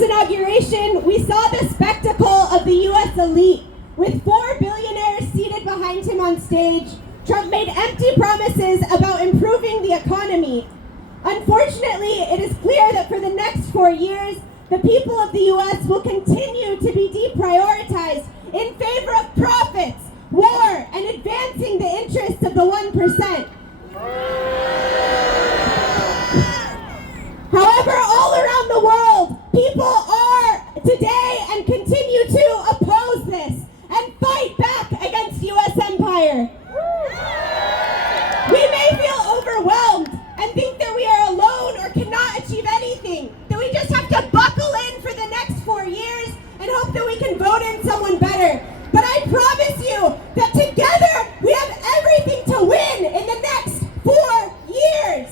Trump's inauguration, we saw the spectacle of the U.S. elite. With 4 billionaires seated behind him on stage, Trump made empty promises about improving the economy. Unfortunately, it is clear that for the next 4 years, the people of the U.S. will continue to be deprioritized in favor of profits, war, and advancing the interests of the 1%. However, all around the world, people are today and continue to oppose this and fight back against U.S. empire. We may feel overwhelmed and think that we are alone or cannot achieve anything, that we just have to buckle in for the next 4 years and hope that we can vote in someone better. But I promise you that together we have everything to win in the next 4 years.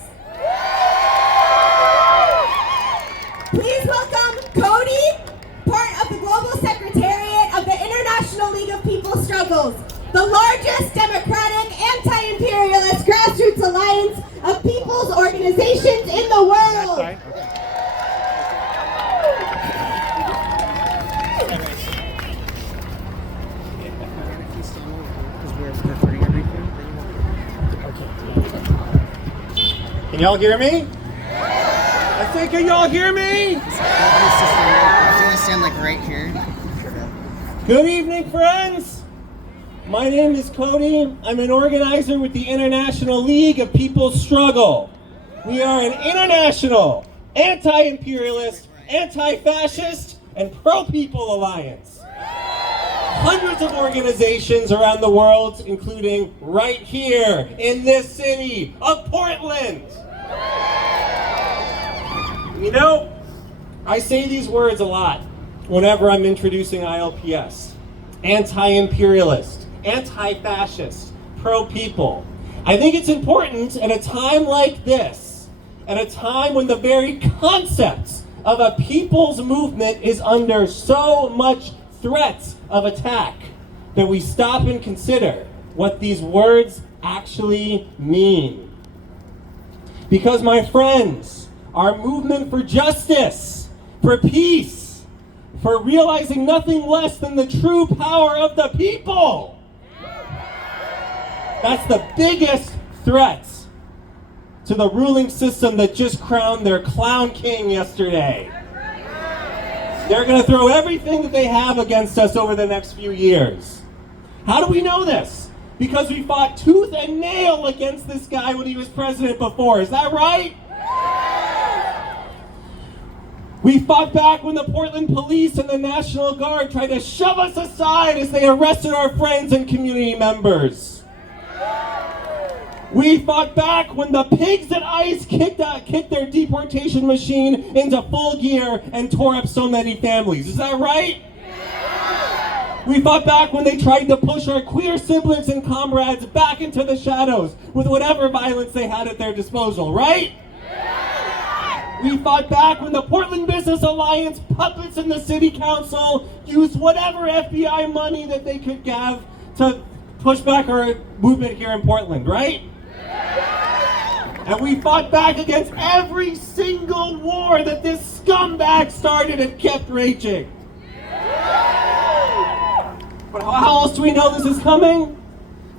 Please welcome Cody, part of the Global Secretariat of the International League of People's Struggles, the largest democratic, anti-imperialist grassroots alliance of people's organizations in the world. Can y'all hear me? I think, can y'all hear me? I'm gonna stand like right here. Good evening, friends. My name is Cody. I'm an organizer with the International League of People's Struggle. We are an international, anti-imperialist, anti-fascist, and pro-people alliance. Hundreds of organizations around the world, including right here in this city of Portland. You know, I say these words a lot whenever I'm introducing ILPS. Anti-imperialist, anti-fascist, pro-people. I think it's important at a time like this, at a time when the very concept of a people's movement is under so much threat of attack, that we stop and consider what these words actually mean. Because, my friends, our movement for justice, for peace, for realizing nothing less than the true power of the people, that's the biggest threat to the ruling system that just crowned their clown king yesterday. They're going to throw everything that they have against us over the next few years. How do we know this? Because we fought tooth and nail against this guy when he was president before. Is that right? We fought back when the Portland Police and the National Guard tried to shove us aside as they arrested our friends and community members. We fought back when the pigs at ICE kicked their deportation machine into full gear and tore up so many families. Is that right? We fought back when they tried to push our queer siblings and comrades back into the shadows with whatever violence they had at their disposal, right? We fought back when the Portland Business Alliance puppets in the city council used whatever FBI money that they could have to push back our movement here in Portland, right? And we fought back against every single war that this scumbag started and kept raging. But how else do we know this is coming?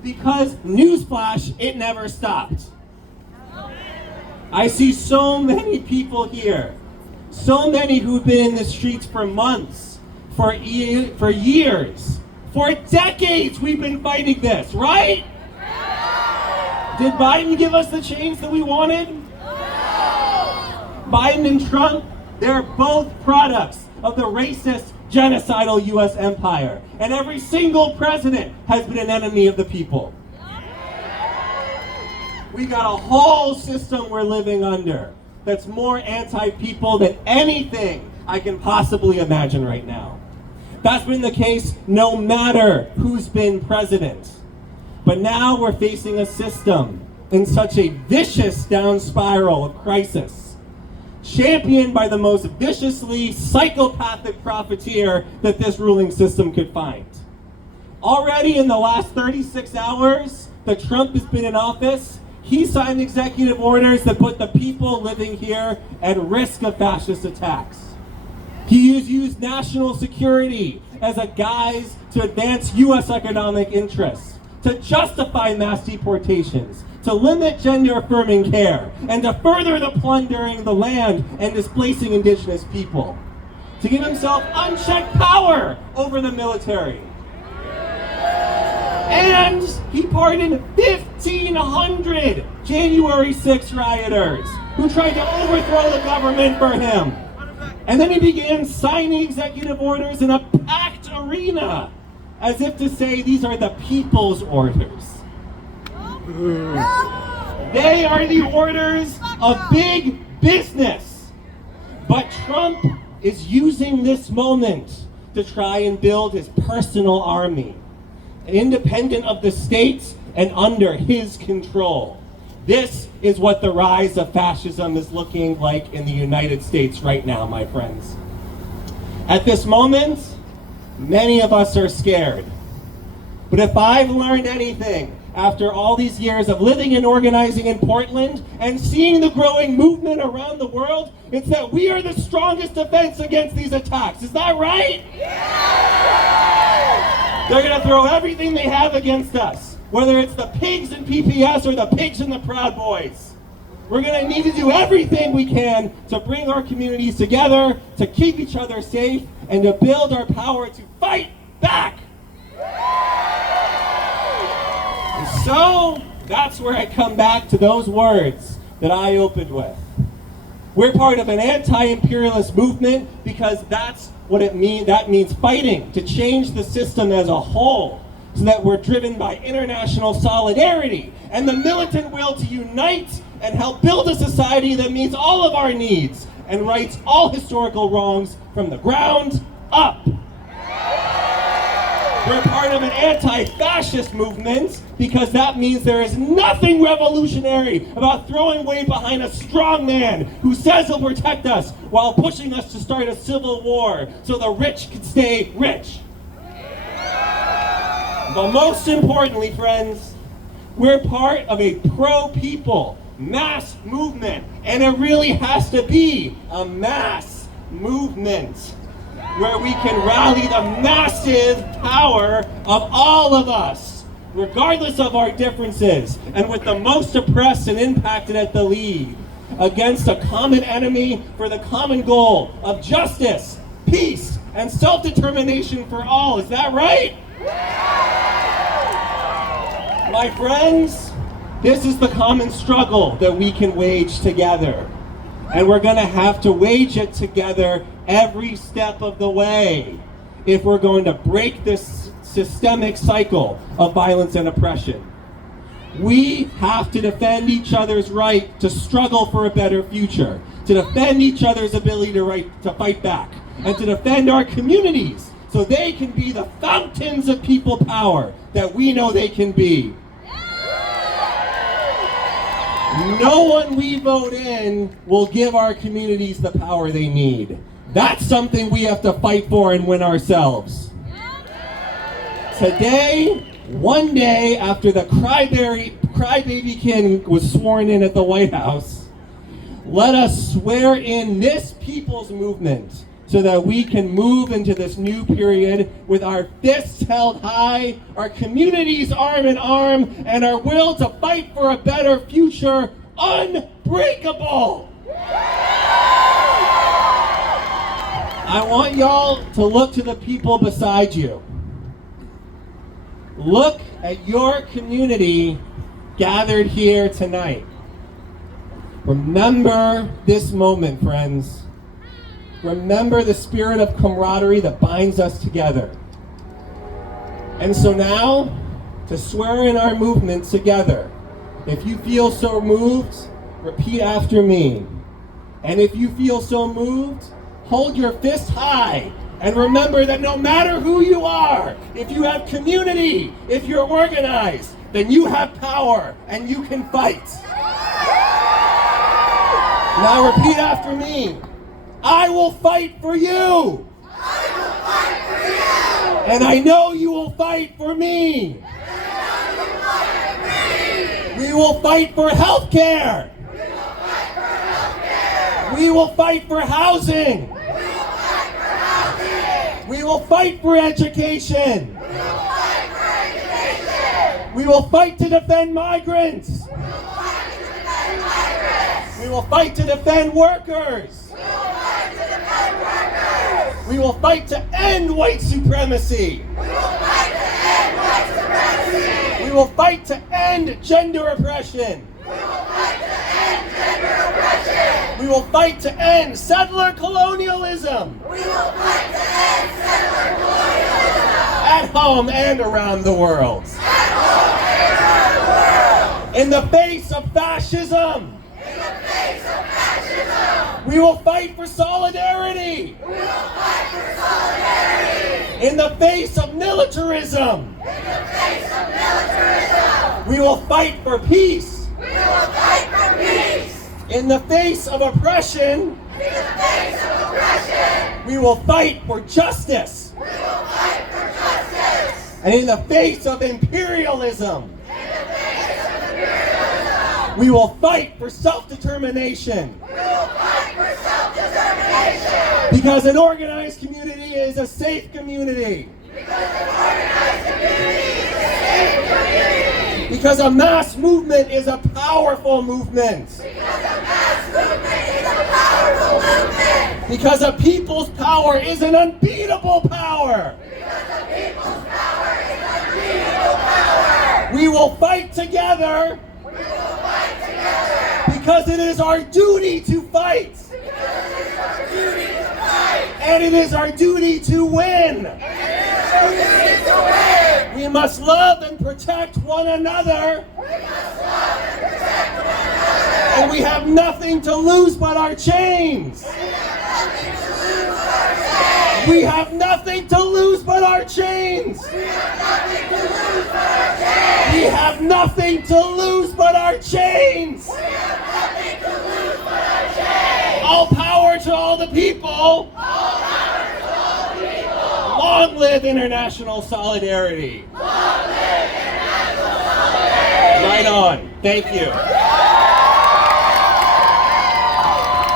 Because, newsflash, it never stopped. I see so many people here, so many who've been in the streets for months, for years, for decades we've been fighting this, right? Did Biden give us the change that we wanted? No! Biden and Trump, they're both products of the racist, genocidal U.S. empire. And every single president has been an enemy of the people. We got a whole system we're living under that's more anti-people than anything I can possibly imagine right now. That's been the case no matter who's been president. But now we're facing a system in such a vicious down spiral of crisis, championed by the most viciously psychopathic profiteer that this ruling system could find. Already in the last 36 hours that Trump has been in office, he signed executive orders that put the people living here at risk of fascist attacks. He has used national security as a guise to advance U.S. economic interests, to justify mass deportations, to limit gender-affirming care, and to further the plundering the land and displacing indigenous people, to give himself unchecked power over the military. And he pardoned 1,500 January 6 rioters who tried to overthrow the government for him. And then he began signing executive orders in a packed arena, as if to say these are the people's orders. They are the orders of big business. But Trump is using this moment to try and build his personal army, independent of the states and under his control. This is what the rise of fascism is looking like in the United States right now, my friends. At this moment, many of us are scared. But if I've learned anything after all these years of living and organizing in Portland and seeing the growing movement around the world, it's that we are the strongest defense against these attacks. Is that right? Yeah! They're going to throw everything they have against us, whether it's the pigs in PPS or the pigs in the Proud Boys. We're going to need to do everything we can to bring our communities together, to keep each other safe, and to build our power to fight back. And so, that's where I come back to those words that I opened with. We're part of an anti-imperialist movement because that's what it means. That means fighting to change the system as a whole, so that we're driven by international solidarity and the militant will to unite and help build a society that meets all of our needs and rights all historical wrongs from the ground up. We're part of an anti-fascist movement because that means there is nothing revolutionary about throwing weight behind a strong man who says he'll protect us while pushing us to start a civil war so the rich can stay rich. But most importantly, friends, we're part of a pro-people mass movement, and it really has to be a mass movement where we can rally the massive power of all of us, regardless of our differences, and with the most oppressed and impacted at the lead, against a common enemy for the common goal of justice, peace, and self-determination for all. Is that right? My friends, this is the common struggle that we can wage together. And we're going to have to wage it together every step of the way if we're going to break this systemic cycle of violence and oppression. We have to defend each other's right to struggle for a better future, to defend each other's ability to fight back, and to defend our communities so they can be the fountains of people power that we know they can be. No one we vote in will give our communities the power they need. That's something we have to fight for and win ourselves. Today, one day after the crybaby king was sworn in at the White House, let us swear in this people's movement so that we can move into this new period with our fists held high, our communities arm in arm, and our will to fight for a better future unbreakable. I want y'all to look to the people beside you. Look at your community gathered here tonight. Remember this moment, friends. Remember the spirit of camaraderie that binds us together. And so now, to swear in our movement together, if you feel so moved, repeat after me. And if you feel so moved, hold your fist high. And remember that no matter who you are, if you have community, if you're organized, then you have power and you can fight. Now repeat after me. I will fight for you. I will fight for you. And I know you will fight for me. And I know you will fight for me. We will fight for health care. We will fight for health care. We will fight for housing. We will fight for will fight for education. We will fight for education. We will fight to defend migrants. We will fight to defend migrants. We will fight to defend workers. We will fight to defend workers. We will fight to end white supremacy. We will fight to end white supremacy. We will fight to end gender oppression. We will fight to end gender oppression. We will fight to end settler colonialism We will fight to end settler colonialism. at home and around the world. At home and around the world. In the face of fascism, In the face of fascism. we will fight for solidarity. We will fight for solidarity. In the face of militarism, In the face of militarism. we will fight for peace. We will fight for peace. In the face of oppression, In the face of oppression. we will fight for justice. We will fight for justice. And in the face of imperialism, In the face of imperialism. we will fight for self-determination. We will fight for self-determination. Because an organized community is a safe community. Because an organized community is a safe community. Because a mass movement is a powerful movement. Because a mass movement is a powerful movement. Because a people's power is an unbeatable power. Because the people's power is unbeatable power. We will fight together We will fight together. because it is our duty to fight. Because it is our duty to fight. And it is our duty to win. And it is our duty to win. We must love and protect one another. We must love and protect one another. And we have nothing to lose but our chains. We have nothing to lose but our chains. We have nothing to lose but our chains. We have nothing to lose but our chains. We have nothing to lose but our chains. We have nothing to lose but our chains. All power to all the people. All power to all the people. Long live international solidarity. Long live international solidarity. Right on. Thank you.